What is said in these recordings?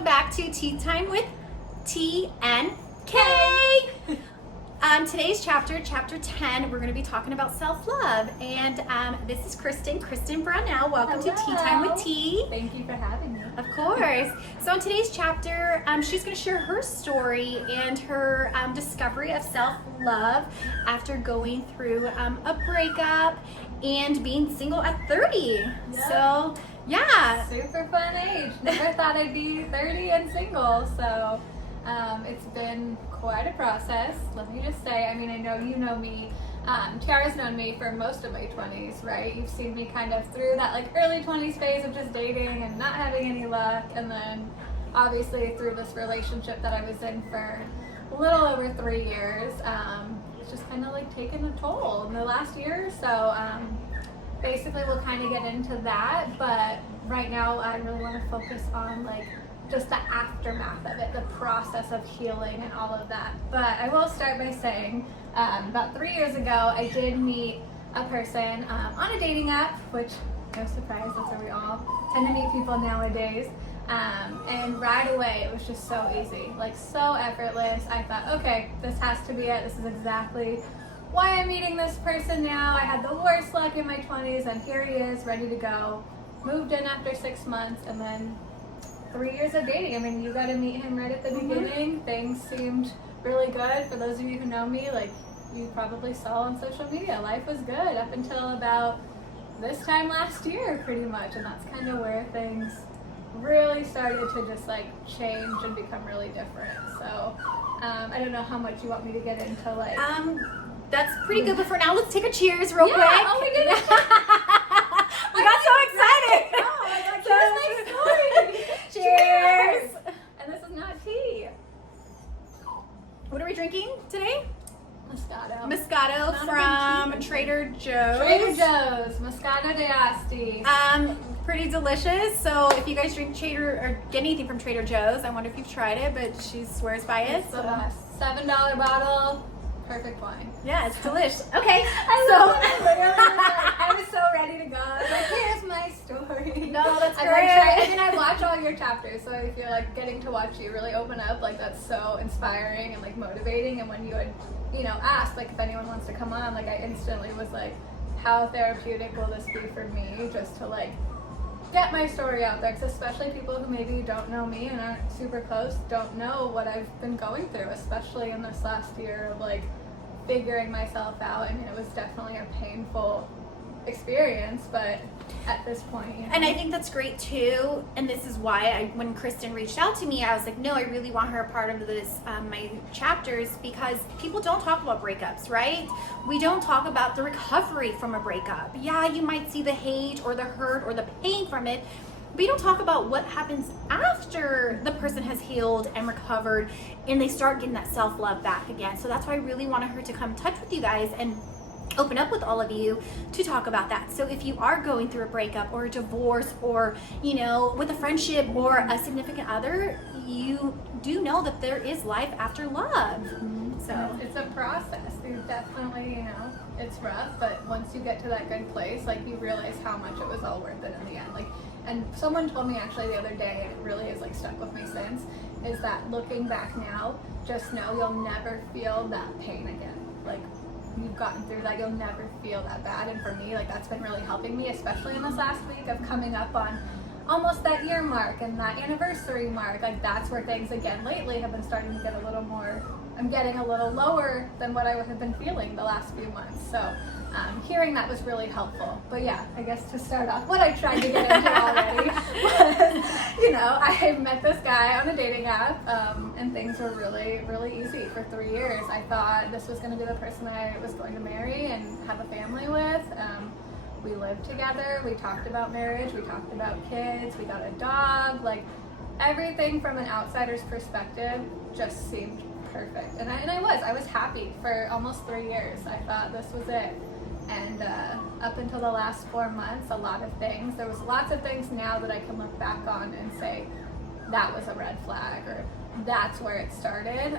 welcome back to Tea Time with T and K. Today's chapter 10, we're going to be talking about self-love. And this is Kristen Brownell. Welcome to Tea Time with T. Thank you for having me. Of course. So in today's chapter, she's going to share her story and her discovery of self-love after going through a breakup and being single at 30. Yep. So, yeah. Super fun age. Never thought I'd be 30 and single, so it's been quite a process. Let me just say, I mean, I know you know me. Tiara's known me for most of my 20s, right? You've seen me kind of through that like early 20s phase of just dating and not having any luck, and then obviously through this relationship that I was in for a little over 3 years. It's just kind of like taken a toll in the last year or so. Basically, we'll kind of get into that, but right now I really want to focus on like just the aftermath of it, the process of healing and all of that. But I will start by saying about 3 years ago, I did meet a person on a dating app, which, no surprise, that's where we all tend to meet people nowadays. And right away, it was just so easy, like so effortless. I thought, okay, this has to be it. This is exactly why I'm meeting this person now. I had the worst luck in my 20s, and here he is, ready to go. Moved in after 6 months, and then 3 years of dating. I mean, you got to meet him right at the beginning. Things seemed really good. For those of you who know me, like you probably saw on social media, life was good up until about this time last year, pretty much. And that's kind of where things really started to just like change and become really different. So I don't know how much you want me to get into like. That's pretty good, but for now, let's take a cheers real quick. Oh my goodness. We got so excited. Oh my God, here's my story. Cheers. And this is not tea. What are we drinking today? Moscato. Moscato from Trader Joe's. Trader Joe's. Moscato de Asti. Pretty delicious. So if you guys drink Trader or get anything from Trader Joe's, I wonder if you've tried it, but she swears by it. It's the best. $7 bottle. Perfect wine. Yeah, it's delicious. Okay, I was so ready to go. I was like, here's my story. No, that's and great. And then I watch all your chapters, so if you're like getting to watch you really open up, like that's so inspiring and like motivating. And when you would, ask like if anyone wants to come on, like I instantly was like, how therapeutic will this be for me just to like get my story out there, because especially people who maybe don't know me and aren't super close don't know what I've been going through, especially in this last year of like figuring myself out. I mean, it was definitely a painful experience, but at this point, And I think that's great too, and this is why when Kristen reached out to me, I was like, no, I really want her a part of this, my chapters, because people don't talk about breakups, right? We don't talk about the recovery from a breakup. Yeah, you might see the hate or the hurt or the pain from it, but you don't talk about what happens after the person has healed and recovered and they start getting that self-love back again. So that's why I really wanted her to come in touch with you guys and open up with all of you to talk about that. So if you are going through a breakup or a divorce or, with a friendship or a significant other, you do know that there is life after love. So it's a process. You definitely, it's rough, but once you get to that good place, like you realize how much it was all worth it in the end. Like, and someone told me actually the other day, and it really is like stuck with me since, is that looking back now, just know you'll never feel that pain again. Like, you've gotten through that, you'll never feel that bad. And for me, like that's been really helping me, especially in this last week of coming up on almost that year mark and that anniversary mark. Like that's where things again lately have been starting to get a little more, I'm getting a little lower than what I would have been feeling the last few months. So hearing that was really helpful. But yeah, I guess to start off, what I tried to get into already was, I met this guy on a dating app, and things were really, really easy for 3 years. I thought this was going to be the person I was going to marry and have a family with. We lived together, we talked about marriage, we talked about kids, we got a dog, like everything from an outsider's perspective just seemed perfect. And I was happy for almost 3 years. I thought this was it. And up until the last 4 months, there was lots of things now that I can look back on and say, that was a red flag, or that's where it started.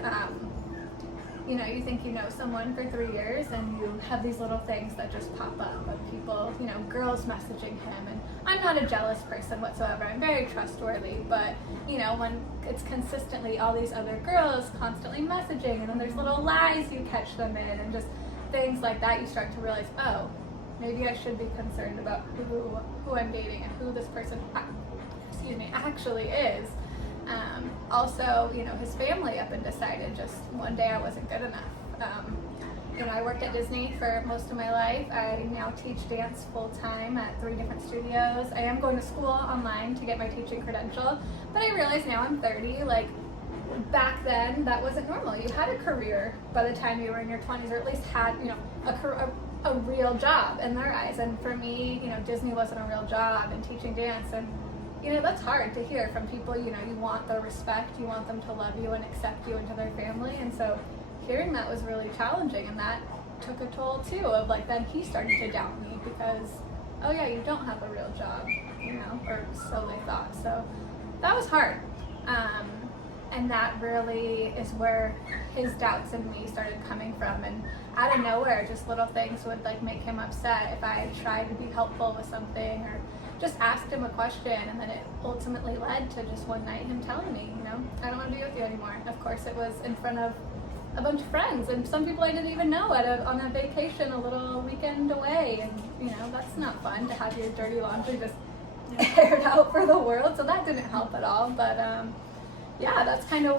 you know, you think you know someone for 3 years and you have these little things that just pop up of people, you know, girls messaging him. And I'm not a jealous person whatsoever. I'm very trustworthy. But, you know, when it's consistently all these other girls constantly messaging, and then there's little lies you catch them in and just things like that, you start to realize, oh, maybe I should be concerned about who I'm dating and who this person, actually is. Also, you know, his family up and decided just one day I wasn't good enough. You know, I worked at Disney for most of my life. I now teach dance full time at 3 different studios. I am going to school online to get my teaching credential, but I realize now I'm 30, like back then that wasn't normal. You had a career by the time you were in your 20s, or at least had, you know, a real job in their eyes. And for me, you know, Disney wasn't a real job, and teaching dance, and you know, that's hard to hear from people. You know, you want their respect, you want them to love you and accept you into their family. And so hearing that was really challenging, and that took a toll too, of like, then he started to doubt me because, oh yeah, you don't have a real job, you know, or so they thought. So that was hard. And that really is where his doubts in me started coming from. And out of nowhere, just little things would like make him upset if I tried to be helpful with something or just asked him a question, and then it ultimately led to just one night him telling me, you know, I don't want to be with you anymore. Of course, it was in front of a bunch of friends and some people I didn't even know on a vacation, a little weekend away, and you know, that's not fun to have your dirty laundry just aired out for the world. So that didn't help at all. But yeah, that's kind of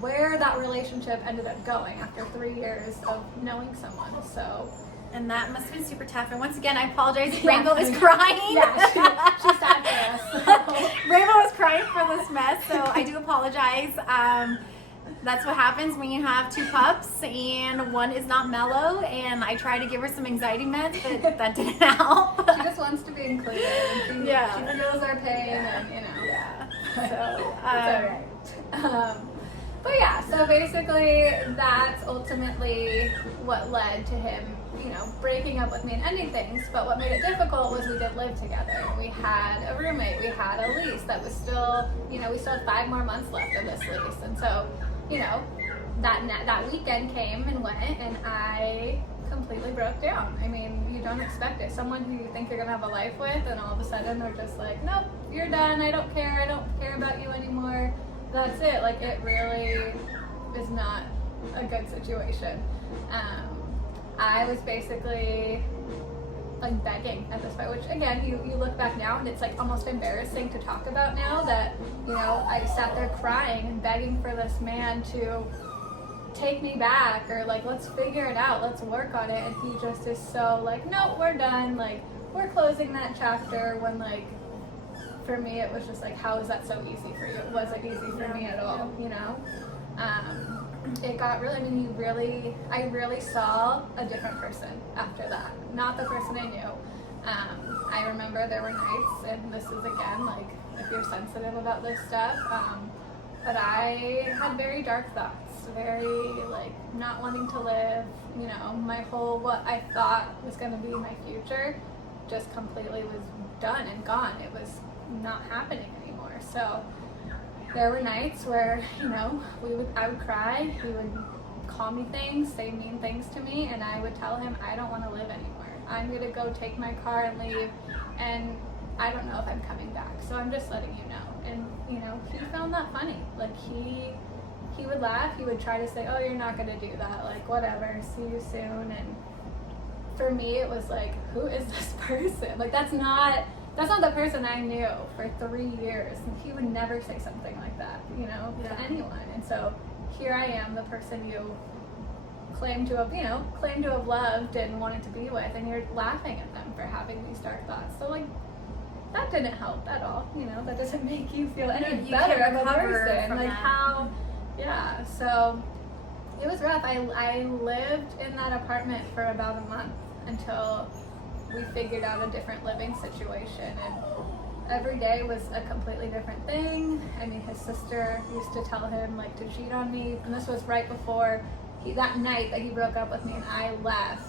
where that relationship ended up going after 3 years of knowing someone. So. And that must have been super tough. And once again, I apologize. Rainbow is crying. Yeah, she sad for us. So. Rainbow was crying for this mess, so I do apologize. That's what happens when you have 2 pups and one is not mellow. And I tried to give her some anxiety meds, but that didn't help. She just wants to be included. And she feels our pain, and you know. Yeah. So it's all right. But yeah, so basically that's ultimately what led to him, you know, breaking up with me and ending things. But what made it difficult was we did live together. We had a roommate, we had a lease that was still, you know, we still had 5 more months left of this lease. And so, you know, that weekend came and went, and I completely broke down. I mean, you don't expect it. Someone who you think you're gonna have a life with, and all of a sudden they're just like, nope, you're done, I don't care about you anymore. That's it. Like, it really is not a good situation. I was basically like begging at this point, which again, you look back now and it's like almost embarrassing to talk about now that, you know, I sat there crying and begging for this man to take me back, or like, let's figure it out, let's work on it. And he just is so like, no, we're done. Like, we're closing that chapter, when like, for me, it was just like, how is that so easy for you? It wasn't easy for me at all, you know? It got really, I mean, I really saw a different person after that. Not the person I knew. I remember there were nights, and this is again, like, if you're sensitive about this stuff, but I had very dark thoughts, very, like, not wanting to live, you know, my whole, what I thought was going to be my future just completely was done and gone. It was not happening anymore. So there were nights where, you know, I would cry, he would call me things, say mean things to me, and I would tell him, I don't want to live anymore. I'm going to go take my car and leave, and I don't know if I'm coming back, so I'm just letting you know. And, you know, he found that funny. Like, he would laugh, he would try to say, oh, you're not going to do that, like, whatever, see you soon. And for me, it was like, who is this person? Like, that's not the person I knew for 3 years. And he would never say something like that, you know, to anyone. And so here I am, the person you claim to have loved and wanted to be with, and you're laughing at them for having these dark thoughts. So, like, that didn't help at all, you know. That doesn't make you feel any better of a person. Like, how, yeah. So it was rough. I lived in that apartment for about a month until we figured out a different living situation, and every day was a completely different thing. I mean, his sister used to tell him, like, to cheat on me, and this was right before that night that he broke up with me, and I left,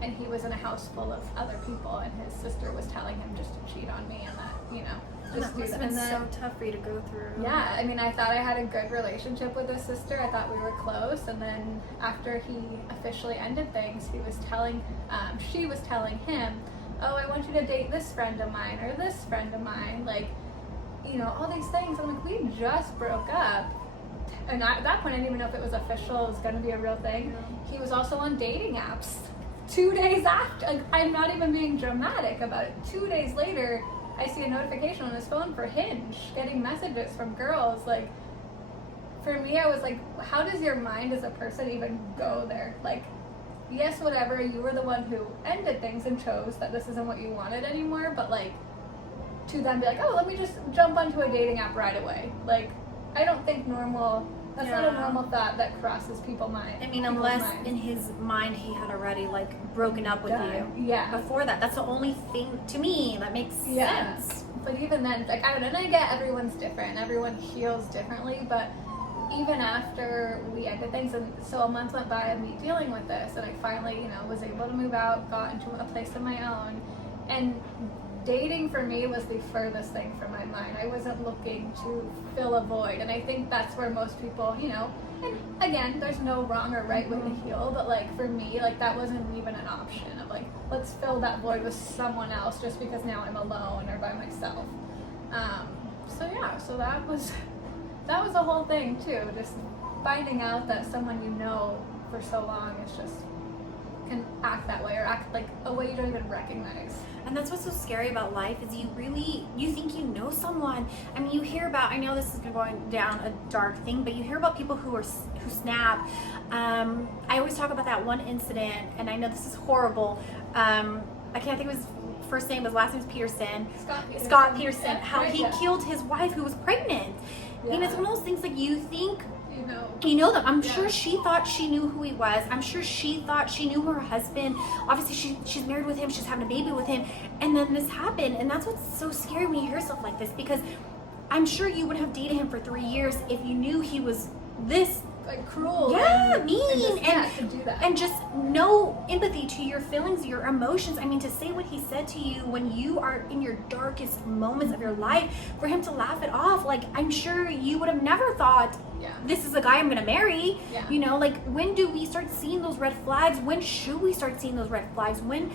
and he was in a house full of other people, and his sister was telling him just to cheat on me, and that, you know, just That must have been so tough for you to go through. Yeah, I mean, I thought I had a good relationship with his sister. I thought we were close, and then after he officially ended things, she was telling him, oh, I want you to date this friend of mine or this friend of mine, like, you know, all these things. I'm like, we just broke up. And at that point, I didn't even know if it was official, it was going to be a real thing. He was also on dating apps 2 days after. Like, I'm not even being dramatic about it. 2 days later, I see a notification on his phone for Hinge, getting messages from girls. Like, for me, I was like, how does your mind as a person even go there? Like, yes, whatever, you were the one who ended things and chose that this isn't what you wanted anymore, but like, to then be like, oh, let me just jump onto a dating app right away. Like, I don't think that's not a normal thought that crosses people's minds. I mean, unless in his mind he had already like broken up with you. Yeah. Before that. That's the only thing to me that makes sense. But even then, like, I don't know, and I get everyone's different, everyone heals differently, but even after we ended things, and so a month went by of me dealing with this, and I finally, you know, was able to move out, got into a place of my own, and dating for me was the furthest thing from my mind. I wasn't looking to fill a void, and I think that's where most people, you know, and again, there's no wrong or right way to heal, but like for me, like that wasn't even an option of like, let's fill that void with someone else just because now I'm alone or by myself. So that was the whole thing too, just finding out that someone you know for so long is just can act that way or act like a way you don't even recognize. And that's what's so scary about life is you think you know someone. I mean, you hear about, I know this is going down a dark thing, but you hear about people who snap. I always talk about that one incident, and I know this is horrible. I can't think of his first name, his last name is Peterson. Scott Peterson. Yeah, how he killed his wife who was pregnant. Yeah. And it's one of those things like you think you know them. I'm sure she thought she knew who he was. I'm sure she thought she knew her husband. Obviously, she's married with him. She's having a baby with him. And then this happened. And that's what's so scary when you hear stuff like this, because I'm sure you would have dated him for 3 years if you knew he was this like cruel, mean, to do that, and just no empathy to your feelings, your emotions. I mean, to say what he said to you when you are in your darkest moments of your life, for him to laugh it off, like I'm sure you would have never thought, this is a guy I'm gonna marry. You know, like when do we start seeing those red flags? When should we start seeing those red flags? When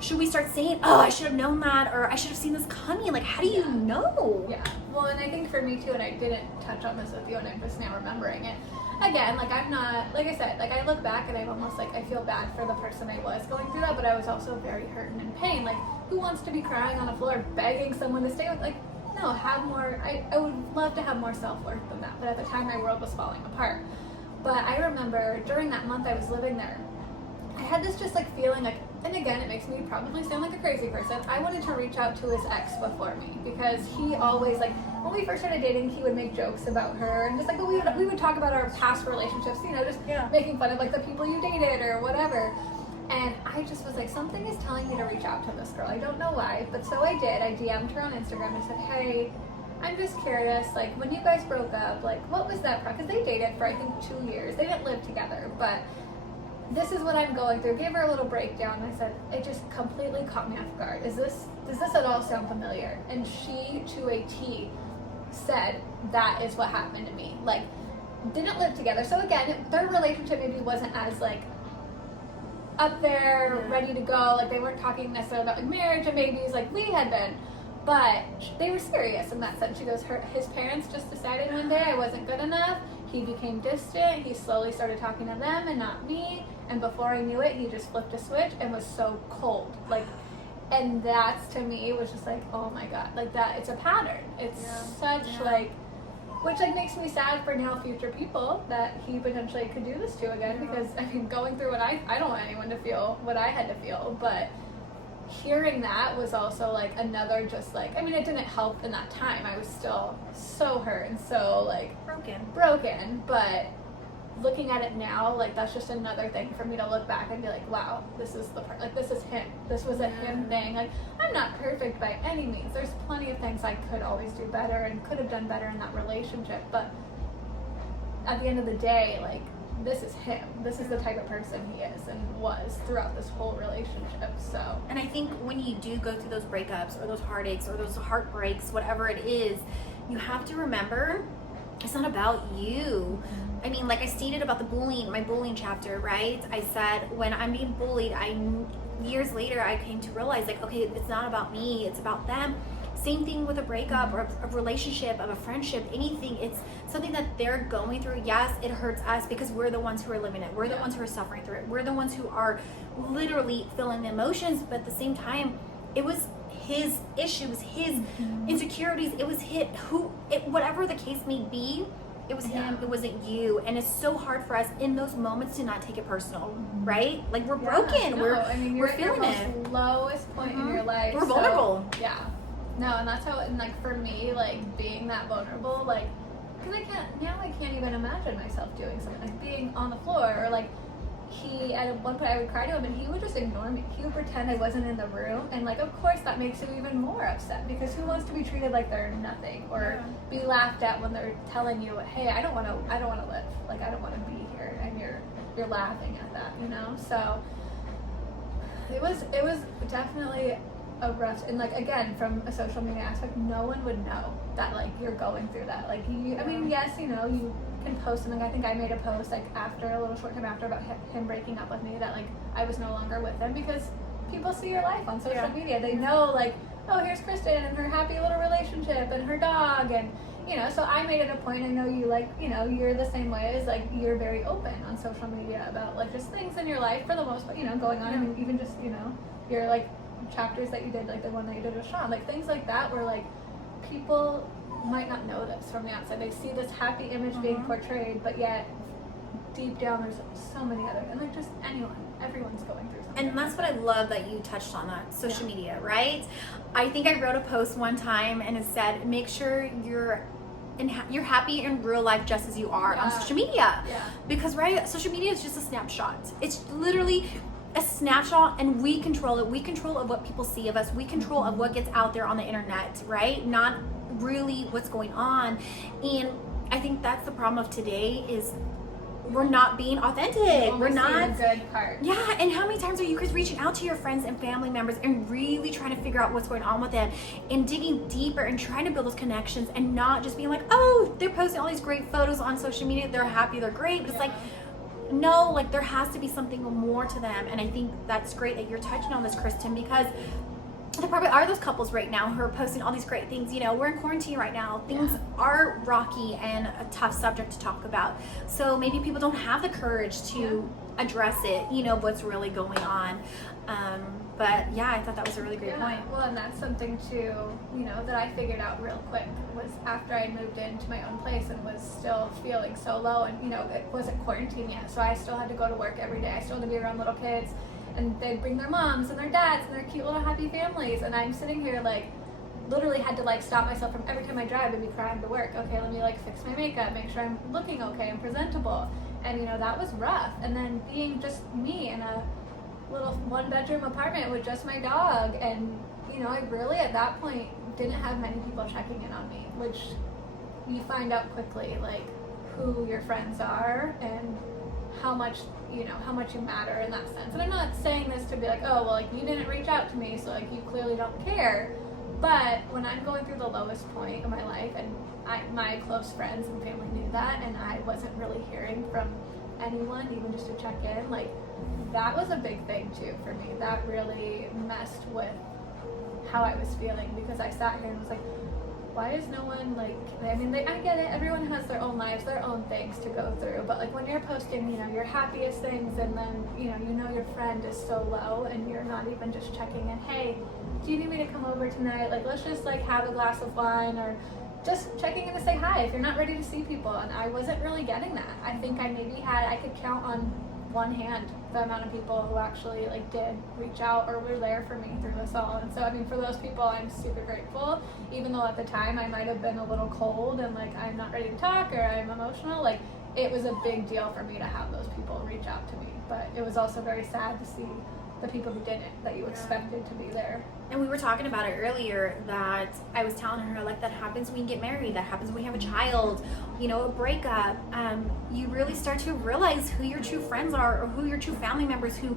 should we start saying, oh, I should have known that, or I should have seen this coming? Like, how do you know? Well, and I think for me too, and I didn't touch on this with you, and I'm just now remembering it. Again, like I'm not, like I said, like I look back and I'm almost like, I feel bad for the person I was going through that, but I was also very hurt and in pain. Like, who wants to be crying on the floor begging someone to stay with, like, no, have more, I would love to have more self-worth than that, but at the time my world was falling apart. But I remember during that month I was living there, I had this just like feeling like, and again, it makes me probably sound like a crazy person, I wanted to reach out to his ex before me, because he always, like, when we first started dating, he would make jokes about her, and just like, we would talk about our past relationships, you know, just making fun of like the people you dated or whatever. And I just was like, something is telling me to reach out to this girl. I don't know why, but so I did. I DM'd her on Instagram and said, hey, I'm just curious, like, when you guys broke up, like, what was that? Because they dated for, I think, 2 years. They didn't live together, but this is what I'm going through. Gave her a little breakdown. I said, it just completely caught me off guard. Does this at all sound familiar? And she, to a T, said, that is what happened to me. Like, didn't live together. So again, their relationship maybe wasn't as, like, up there, ready to go. Like, they weren't talking necessarily about, like, marriage and babies like we had been. But they were serious in that sense. She goes, his parents just decided one day I wasn't good enough. He became distant. He slowly started talking to them and not me. And before I knew it, he just flipped a switch and was so cold. Like, and that's, to me, was just like, oh my God. Like, that, it's a pattern. It's like, which, like, makes me sad for now future people that he potentially could do this to again. Because, I mean, going through what I don't want anyone to feel what I had to feel. But hearing that was also, like, another just, like, I mean, it didn't help in that time. I was still so hurt and so, like, broken. But looking at it now, like, that's just another thing for me to look back and be like, wow, this is this is him. This was a him thing. Like, I'm not perfect by any means. There's plenty of things I could always do better and could have done better in that relationship. But at the end of the day, like, this is him. This is the type of person he is and was throughout this whole relationship. So, and I think when you do go through those breakups or those heartaches or those heartbreaks, whatever it is, you have to remember it's not about you. I mean, like I stated about the bullying, my bullying chapter, right? I said when I'm being bullied, years later I came to realize, like, okay, it's not about me, it's about them. Same thing with a breakup or a relationship, of a friendship, anything. It's something that they're going through. Yes, it hurts us because we're the ones who are living it. We're the ones who are suffering through it. We're the ones who are literally feeling the emotions. But at the same time, it was his issues, his insecurities. It was whatever the case may be. It was him. It wasn't you. And it's so hard for us in those moments to not take it personal, right? Like we're broken. No, we're feeling at your most lowest point in your life. We're vulnerable. Yeah. No, and that's how, and like for me, like being that vulnerable, like, because I can't even imagine myself doing something, like being on the floor, or like at one point I would cry to him and he would just ignore me. He would pretend I wasn't in the room, and like, of course that makes him even more upset, because who wants to be treated like they're nothing, or be laughed at when they're telling you, hey, I don't want to live, like I don't want to be here, and you're laughing at that, you know? So it was definitely a rough, and like again from a social media aspect, no one would know that like you're going through that. Like I mean, yes, you know, you can post something. I think I made a post like after a little short time after about him breaking up with me, that like I was no longer with him, because people see your life on social media. They know like, oh, here's Kristen and her happy little relationship and her dog, and you know, so I made it a point. I know you, like, you know, you're the same way, as like you're very open on social media about like just things in your life for the most part, you know, going on. I mean, even just, you know, you're like chapters that you did, like the one that you did with Sean, like things like that, where like people might not know this from the outside. They see this happy image being portrayed, but yet deep down there's so many other, and like just everyone's going through something. And that's what I love that you touched on, that social media, right? I think I wrote a post one time and it said, make sure you're happy in real life just as you are on social media. Because social media is just a snapshot. It's literally a snapshot, and we control it. We control of what people see of us. We control of what gets out there on the internet, right? Not really what's going on. And I think that's the problem of today, is we're not being authentic. We're not. The good part. Yeah, and how many times are you guys reaching out to your friends and family members and really trying to figure out what's going on with them, and digging deeper and trying to build those connections, and not just being like, oh, they're posting all these great photos on social media, they're happy, they're great, but it's like, no, like there has to be something more to them. And I think that's great that you're touching on this, Kristen, because there probably are those couples right now who are posting all these great things. You know, we're in quarantine right now. Things are rocky and a tough subject to talk about. So maybe people don't have the courage to address it, you know, what's really going on. But yeah, I thought that was a really great point. Well, and that's something too, you know, that I figured out real quick, was after I moved into my own place and was still feeling so low, and you know, it wasn't quarantine yet, so I still had to go to work every day. I still had to be around little kids, and they'd bring their moms and their dads and their cute little happy families, and I'm sitting here like literally had to like stop myself from every time I drive and be crying to work. Okay, let me like fix my makeup, make sure I'm looking okay and presentable. And you know, that was rough. And then being just me in a little 1-bedroom apartment with just my dog, and you know, I really at that point didn't have many people checking in on me, which you find out quickly, like who your friends are and how much you matter in that sense. And I'm not saying this to be like, oh, well, like you didn't reach out to me, so like you clearly don't care. But when I'm going through the lowest point of my life, and my close friends and family knew that, and I wasn't really hearing from anyone, even just to check in, like that was a big thing too for me. That really messed with how I was feeling, because I sat here and was like, why is no one like, I mean, I get it, everyone has their own lives, their own things to go through, but like when you're posting, you know, your happiest things, and then, you know your friend is so low, and you're not even just checking in, hey, do you need me to come over tonight? Like, let's just like have a glass of wine, or just checking in to say hi if you're not ready to see people. And I wasn't really getting that. I think I could count on one hand the amount of people who actually like did reach out or were there for me through this all. And so I mean, for those people, I'm super grateful, even though at the time I might have been a little cold and like I'm not ready to talk, or I'm emotional. Like it was a big deal for me to have those people reach out to me, but it was also very sad to see the people who didn't, that you expected to be there. And we were talking about it earlier, that I was telling her, like, that happens when you get married, that happens when you have a child, you know, a breakup. You really start to realize who your true friends are, or who your true family members who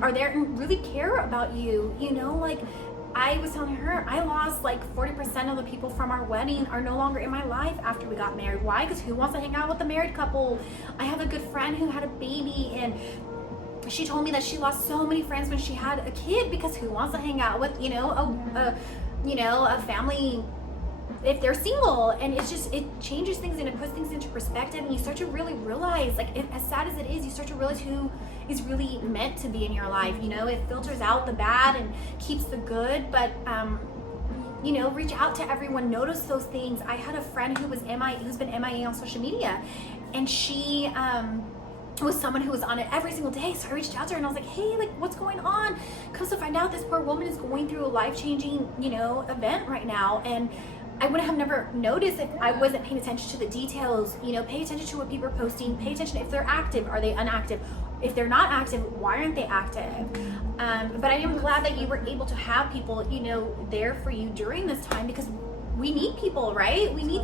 are there and really care about you. You know, like, I was telling her, I lost like 40% of the people from our wedding are no longer in my life after we got married. Why? Because who wants to hang out with a married couple? I have a good friend who had a baby, and she told me that she lost so many friends when she had a kid, because who wants to hang out with, you know, a family if they're single? And it's just, it changes things and it puts things into perspective, and you start to really realize, like, as sad as it is, you start to realize who is really meant to be in your life. You know, it filters out the bad and keeps the good, but you know, reach out to everyone, notice those things. I had a friend who was who's been MIA on social media, and she was someone who was on it every single day. So I reached out to her and I was like, hey, like, what's going on? Comes to find out, this poor woman is going through a life-changing, you know, event right now. And I would have never noticed if I wasn't paying attention to the details. You know, pay attention to what people are posting, pay attention if they're active, are they inactive? If they're not active, why aren't they active? But I am glad that you were able to have people, you know, there for you during this time, because we need people, right? We need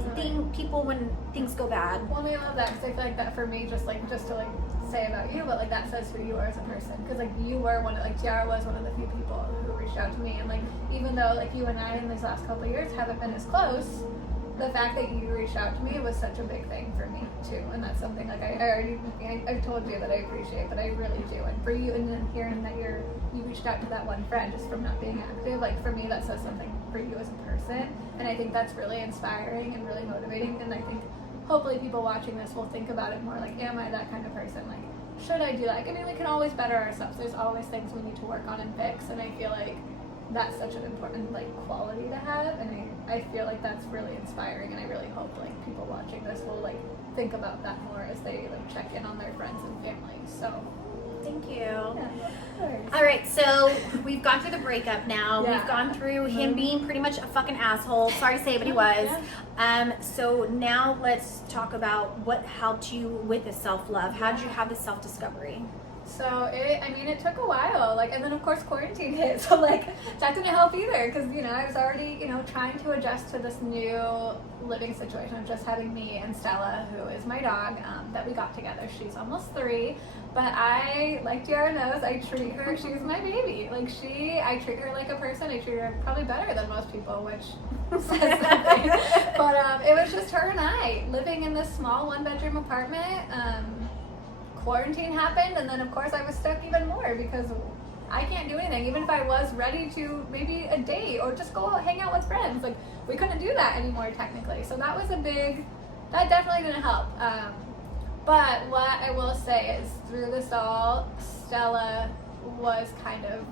people when things go bad. Well, I love that, because I feel like that for me, just to like say about you, but like that says who you are as a person. Because like you were one of, like, Tiara was one of the few people who reached out to me, and like even though like you and I in these last couple of years haven't been as close, the fact that you reached out to me was such a big thing for me too. And that's something like I've told you that I appreciate, but I really do. And for you, and then hearing that you reached out to that one friend just from not being active, like for me that says something for you as a person. And I think that's really inspiring and really motivating. And I think hopefully people watching this will think about it more like, am I that kind of person? Like, should I do that? I mean, we can always better ourselves. There's always things we need to work on and fix. And I feel like that's such an important like quality to have, and I feel like that's really inspiring, and I really hope like people watching this will like think about that more as they like check in on their friends and family. So thank you. Yeah, of course. All right, so we've gone through the breakup now. Yeah. We've gone through him being pretty much a fucking asshole. Sorry to say, but he was. So now let's talk about what helped you with the self-love. How did you have the self-discovery? So it took a while, like, and then of course quarantine hit, so like that didn't help either, because you know I was already, you know, trying to adjust to this new living situation of just having me and Stella, who is my dog, that we got together. She's almost 3, but I, like Tiara knows, I treat her, she's my baby. Like I treat her like a person. I treat her probably better than most people, which says something. But it was just her and I living in this small 1-bedroom apartment. Quarantine happened, and then of course I was stuck even more because I can't do anything. Even if I was ready to maybe a date or just go out, hang out with friends, like we couldn't do that anymore technically. So that was that definitely didn't help. But what I will say is through this all, Stella was kind of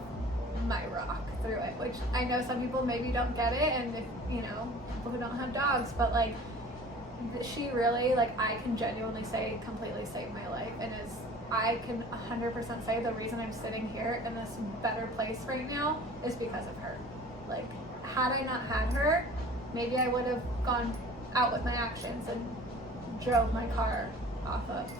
my rock through it, which I know some people maybe don't get it, and if, you know, people who don't have dogs, but like she really, like, I can genuinely say completely saved my life, and I can 100% say the reason I'm sitting here in this better place right now is because of her. Like, had I not had her, maybe I would have gone out with my actions and drove my car off of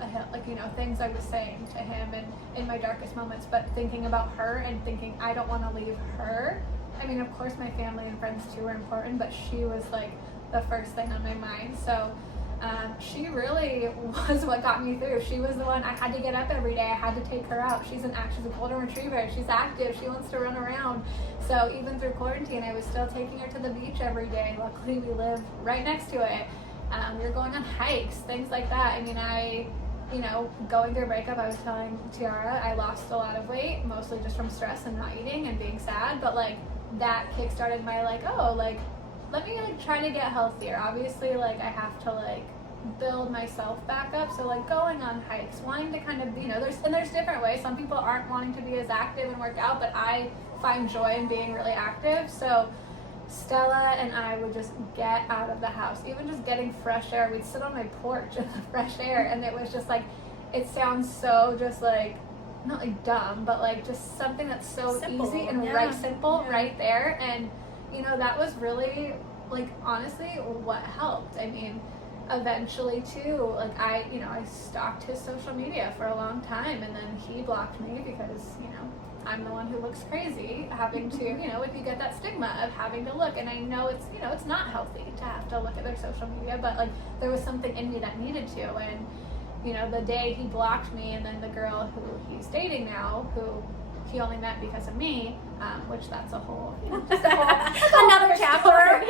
a hill, like, you know, things I was saying to him and in my darkest moments. But thinking about her and thinking I don't want to leave her, I mean, of course my family and friends too are important, but she was like the first thing on my mind. So she really was what got me through. She was the one. I had to get up every day. I had to take her out. She's a golden retriever. She's active. She wants to run around. So even through quarantine, I was still taking her to the beach every day. Luckily, we live right next to it. We were going on hikes, things like that. I mean, you know, going through a breakup, I was telling Tiara, I lost a lot of weight, mostly just from stress and not eating and being sad. But like that kickstarted my let me like try to get healthier. Obviously, like I have to like build myself back up. So like going on hikes, wanting to kind of, you know, there's different ways. Some people aren't wanting to be as active and work out, but I find joy in being really active. So Stella and I would just get out of the house, even just getting fresh air. We'd sit on my porch in the fresh air, and it was just like, it sounds so just like, not like dumb, but like just something that's so simple, easy and simple right there. And you know, that was really, like, honestly, what helped. I mean, eventually, too, like, I stalked his social media for a long time, and then he blocked me because, you know, I'm the one who looks crazy, having to, you know, if you get that stigma of having to look, and I know it's, you know, it's not healthy to have to look at their social media, but like there was something in me that needed to. And you know, the day he blocked me, and then the girl who he's dating now, who he only met because of me, which that's a whole, you know, just a whole Another chapter.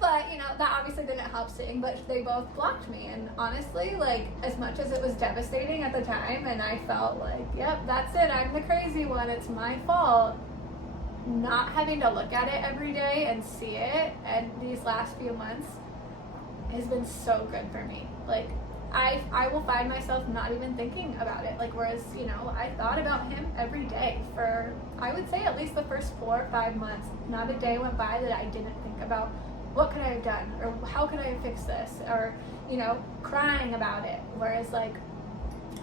But you know, that obviously didn't help seeing, but they both blocked me. And honestly, like, as much as it was devastating at the time, and I felt like, yep, that's it, I'm the crazy one, it's my fault, not having to look at it every day and see it, and these last few months has been so good for me. Like, I will find myself not even thinking about it. Like, whereas, you know, I thought about him every day for, I would say, at least the first 4 or 5 months. Not a day went by that I didn't think about what could I have done, or how could I have fixed this, or, you know, crying about it. Whereas, like,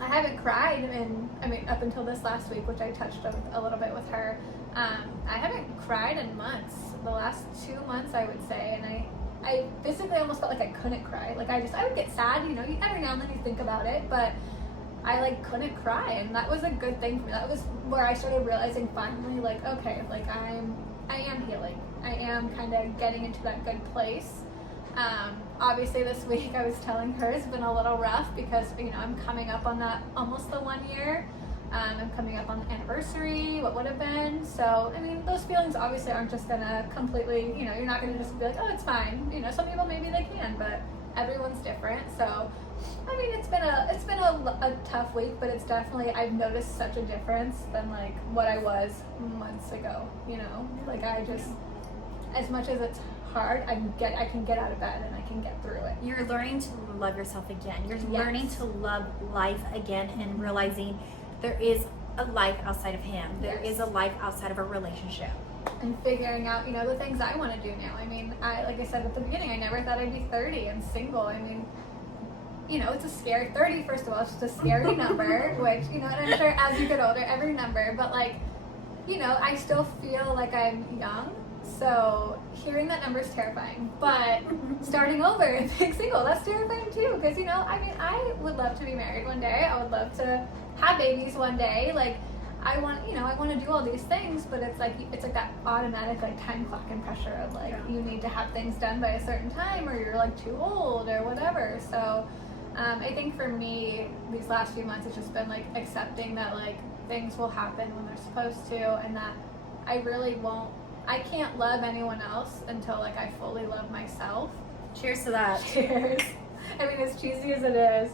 I haven't cried in, I mean, up until this last week, which I touched on a little bit with her. I haven't cried in months. The last 2 months, I would say, and I physically almost felt like I couldn't cry. Like, I would get sad, you know, every now and then you think about it, but I, like, couldn't cry, and that was a good thing for me. That was where I started realizing finally, like, okay, like, I am healing. I am kind of getting into that good place. Obviously this week I was telling her it's been a little rough because, you know, I'm coming up on that, almost the 1 year. I'm coming up on the anniversary, what would have been. So, I mean, those feelings obviously aren't just gonna completely, you know, you're not gonna just be like, oh, it's fine. You know, some people maybe they can, but everyone's different. So, I mean, it's been a tough week, but it's definitely, I've noticed such a difference than like what I was months ago, you know? Like, I just, as much as it's hard, I can get out of bed and I can get through it. You're learning to love yourself again. You're Yes. learning to love life again, and realizing there is a life outside of him. There Yes. is a life outside of a relationship. And figuring out, you know, the things I want to do now. I mean, like I said at the beginning, I never thought I'd be 30 and single. I mean, you know, it's a scary, 30, first of all, it's just a scary number, which, you know, and I'm sure as you get older, every number, but like, you know, I still feel like I'm young. So hearing that number is terrifying, but starting over and being single, that's terrifying too. Because, you know, I mean, I would love to be married one day. I would love to have babies one day. Like, I want, you know, I want to do all these things, but it's like that automatic like time clock and pressure of like, you need to have things done by a certain time, or you're like too old or whatever. So I think for me, these last few months, it's just been like accepting that like things will happen when they're supposed to, and that I can't love anyone else until like I fully love myself. Cheers to that. Cheers. I mean, as cheesy as it is,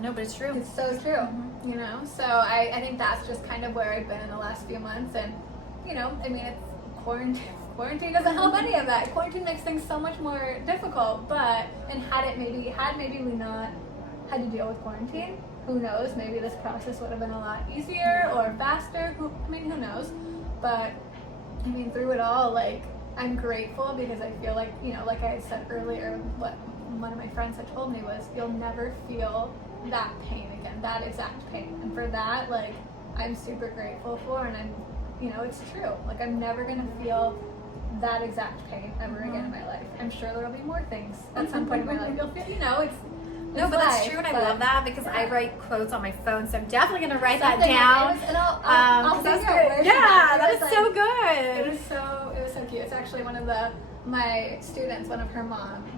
No, but it's true. it's so true, you know? So I think that's just kind of where I've been in the last few months. And, you know, I mean, it's quarantine doesn't help any of that. Quarantine makes things so much more difficult, but, and had maybe we not had to deal with quarantine, who knows, maybe this process would have been a lot easier or faster, who knows? But, I mean, through it all, like, I'm grateful because I feel like, you know, like I said earlier, what one of my friends had told me was, you'll never feel that pain again, that exact pain. And for that, like, I'm super grateful for, and I'm, you know, it's true. Like, I'm never gonna feel that exact pain ever again in my life. I'm sure there'll be more things at some point in my life. You'll feel, you know, it's No, but life, that's true, and I love that because yeah. I write quotes on my phone, so I'm definitely gonna write that Something, down. and I'll 'cause that's figure out good. where she Yeah, got it. that It is was so like- good. It was so cute. It's actually one of my students, one of her moms,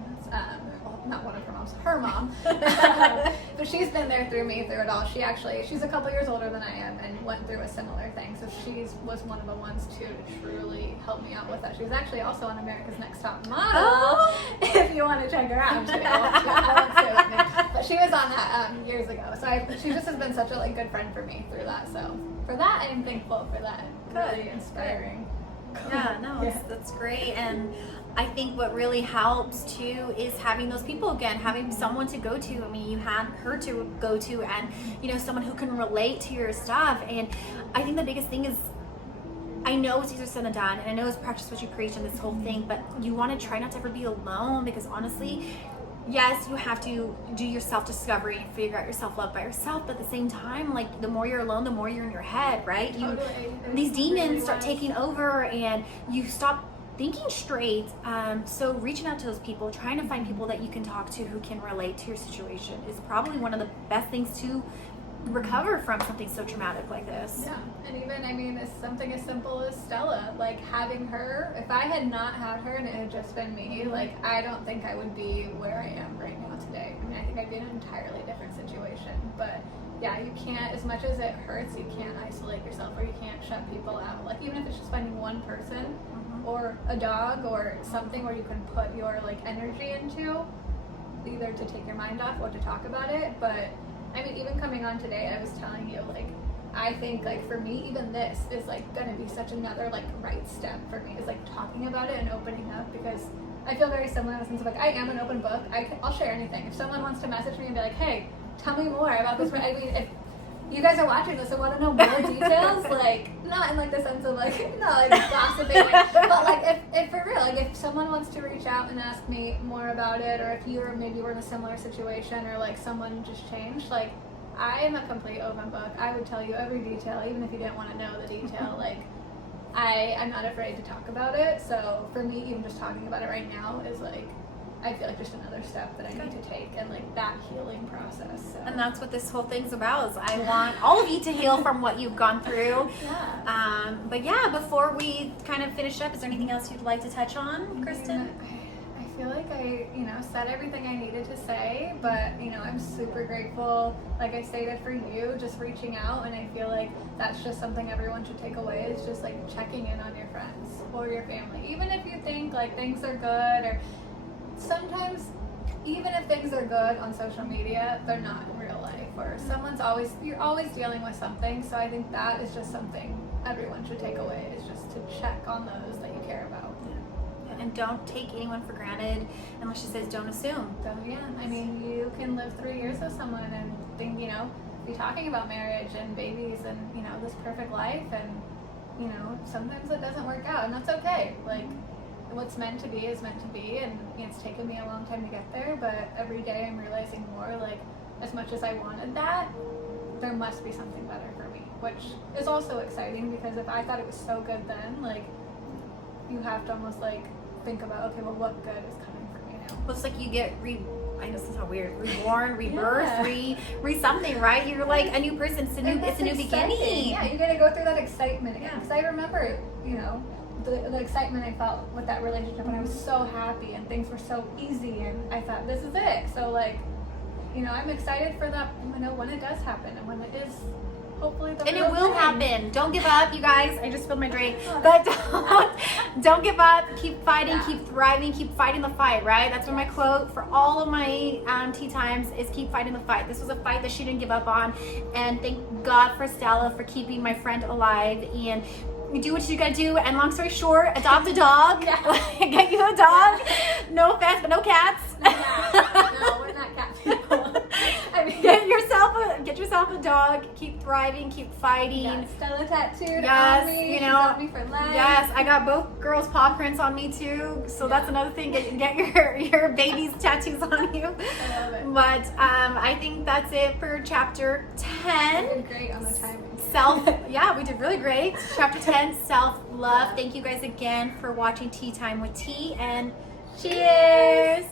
not one of her moms, her mom. But she's been there through me through it all. She's a couple years older than I am and went through a similar thing. So she was one of the ones too to truly help me out with that. She's actually also on America's Next Top Model. Oh. If you want to check her out, I'm just kidding. I won't say it with me. But she was on that years ago. So she just has been such a like good friend for me through that. So for that, I am thankful for that. Really inspiring. Yeah, no, Yeah. that's great. And I think what really helps too is having those people again, having someone to go to. I mean, you had her to go to, and you know, someone who can relate to your stuff. And I think the biggest thing is, I know it's easier said than done, and I know it's practice what you preach and this whole thing, but you want to try not to ever be alone, because honestly, yes, you have to do your self-discovery and figure out your self-love by yourself, but at the same time, like, the more you're alone, the more you're in your head, right? Totally. These demons Really start was. taking over, and you stop thinking straight. So reaching out to those people, trying to find people that you can talk to who can relate to your situation, is probably one of the best things to recover from something so traumatic like this. Yeah, and even, I mean, it's something as simple as Stella, like having her, if I had not had her and it had just been me, like I don't think I would be where I am right now today. I mean, I think I'd be in an entirely different situation, but yeah, you can't, as much as it hurts, you can't isolate yourself or you can't shut people out. Like even if it's just finding one person or a dog or something where you can put your like energy into, either to take your mind off or to talk about it. But I mean, even coming on today, I was telling you, like, I think, like, for me, even this is, like, gonna be such another, like, right step for me, is, like, talking about it and opening up, because I feel very similar in the sense of, like, I am an open book. I'll share anything. If someone wants to message me and be like, hey, tell me more about this, I mean, if you guys are watching this and want to know more details, like, not in, like, the sense of, like, not, like, gossiping, but, like, if for real, like, if someone wants to reach out and ask me more about it, or if you or maybe were in a similar situation, or, like, someone just changed, like, I am a complete open book. I would tell you every detail, even if you didn't want to know the detail, like, I'm not afraid to talk about it, so for me, even just talking about it right now is, like, I feel like just another step that I need to take and like that healing process. So. And that's what this whole thing's about, is I want all of you to heal from what you've gone through. Yeah. But yeah, before we kind of finish up, is there anything else you'd like to touch on, Kristen? I feel like I, said everything I needed to say, but, I'm super grateful, like I stated, for you just reaching out, and I feel like that's just something everyone should take away, is just like checking in on your friends or your family. Even if you think like things are good, or sometimes even if things are good on social media, they're not in real life, or you're always dealing with something. So I think that is just something everyone should take away, is just to check on those that you care about. And don't take anyone for granted, and like she says, don't assume. So yeah, I mean, you can live 3 years with someone and think, be talking about marriage and babies and, this perfect life, and, sometimes it doesn't work out, and that's okay. Like, what's meant to be is meant to be, and it's taken me a long time to get there, but every day I'm realizing more, like, as much as I wanted that, there must be something better for me, which is also exciting, because if I thought it was so good then, like, you have to almost, like, think about, okay, well, what good is coming for me now? Well, it's like you get I know this is so weird. Reborn, rebirth, re something, right? You're like a new person. It's a new beginning. Yeah, you gotta go through that excitement again. Because I remember, the excitement I felt with that relationship, and I was so happy and things were so easy, and I thought, this is it. So, like, I'm excited for that, when it does happen, and when it is hopefully the and it will happen. Don't give up, you guys. I just spilled my drink. But don't give up. Keep fighting, keep thriving, keep fighting the fight, right? That's what my quote for all of my tea times is: keep fighting the fight. This was a fight that she didn't give up on, and thank God for Stella for keeping my friend alive. And you do what you gotta do, and long story short, adopt a dog. Get you a dog. No offense, but no cats. No, we're not cat people. I mean, get yourself a dog. Keep thriving. Keep fighting. Yeah, Stella tattooed yes, on me. She's got me for life. Yes, I got both girls' paw prints on me too. So that's another thing. Get your baby's tattoos on you. I love it. But I think that's it for chapter 10. We did great on the timing. Yeah, we did really great. Chapter 10, self-love. Thank you guys again for watching Tea Time with T, and cheers.